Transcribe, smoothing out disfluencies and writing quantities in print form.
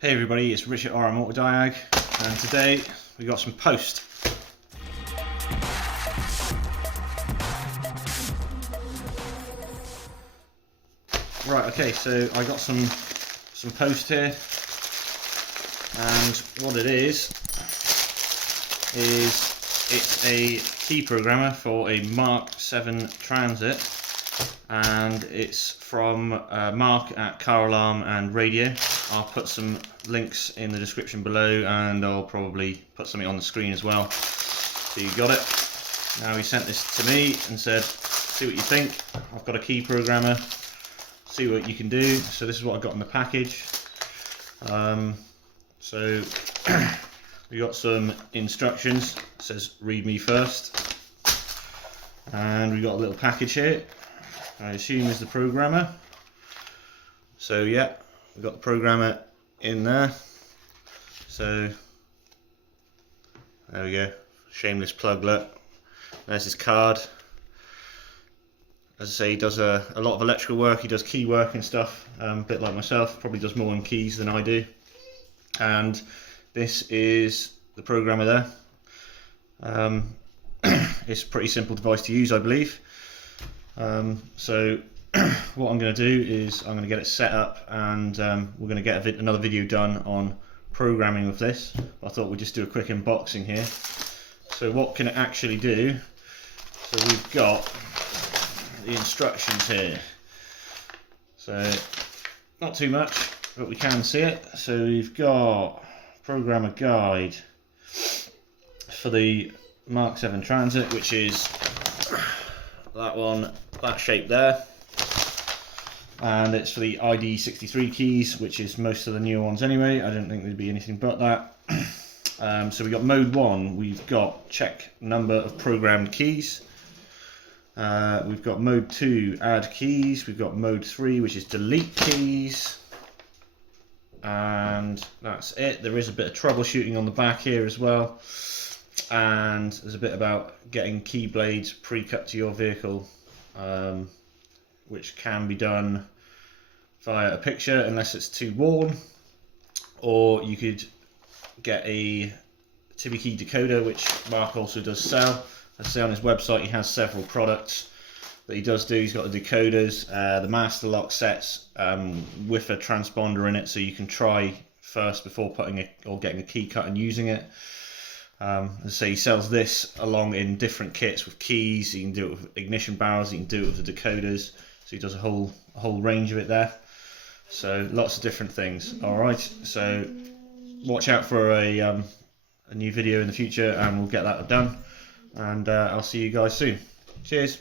Hey everybody, it's Richard RMAutodiag, and today we got some post. Right, okay, so I got some post here, and what it is it's a key programmer for a Mark 7 Transit, and it's from Mark at Car Alarm and Radio. I'll put some links in the description below, and I'll probably put something on the screen as well, so you got it. Now he sent this to me and said, see what you think, I've got a key programmer, see what you can do. So this is what I got in the package. So we got some instructions. It says read me first, and we got a little package here, I assume is the programmer. So yeah, we've got the programmer in there. So there we go, shameless plug, look, there's his card. As I say, he does a lot of electrical work, he does key work and stuff, a bit like myself, probably does more on keys than I do. And this is the programmer there. It's a pretty simple device to use, I believe. So what I'm going to do is I'm going to get it set up, and we're going to get another video done on programming with this. I thought we'd just do a quick unboxing here. So what can it actually do? So we've got the instructions here. So not too much, but we can see it. So we've got programmer guide for the Mark 7 Transit, which is that one, that shape there, and it's for the ID63 keys, which is most of the newer ones anyway. I don't think there'd be anything but that. So we got mode 1, we've got check number of programmed keys. We've got mode 2, add keys. We've got mode 3, which is delete keys, and that's it. There is a bit of troubleshooting on the back here as well, and there's a bit about getting key blades pre-cut to your vehicle, which can be done via a picture unless it's too worn, or you could get a tibbe key decoder, which Mark also does sell. As I say, on his website he has several products that he does do. He's got the decoders, the master lock sets with a transponder in it, so you can try first before putting it or getting a key cut and using it. As I say, he sells this along in different kits with keys. You can do it with ignition barrels, you can do it with the decoders, so he does a whole range of it there. So lots of different things. Alright, so watch out for a new video in the future, and we'll get that done, and I'll see you guys soon. Cheers.